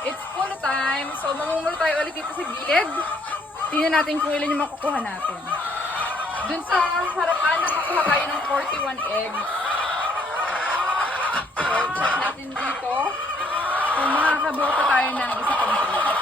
It's pull time. So, mamumulo tayo ulit dito sa gilid. Tingnan natin kung ilan yung makukuha natin. Dun sa harapan, nakakuha tayo ng 41 eggs. So, check natin dito kung makakabuo pa tayo ng isa pang tray.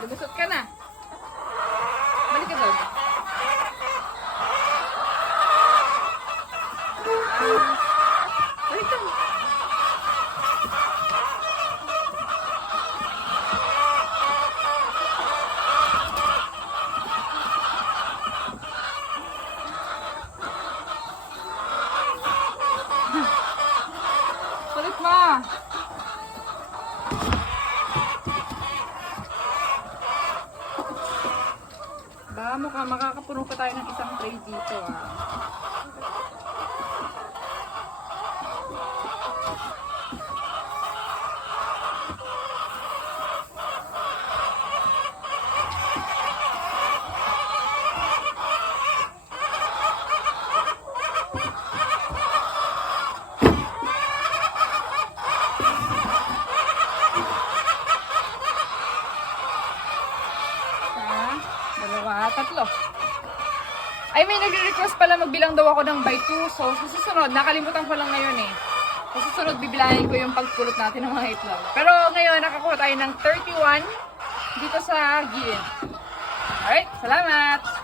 Lumusot ka na. Balik ka doon. Balik ka. Balik mo. Baka mukhang makakapuno pa tayo ng isang tray dito Tatlo. Ay, may nagre-request pala magbilang daw ako ng by 2. So, sa susunod, nakalimutan ko lang ngayon eh. Sa susunod, bibilangin ko yung pagpulot natin ng mga itlog. Pero ngayon, nakakuha tayo ng 31 dito sa gilid. Alright, salamat!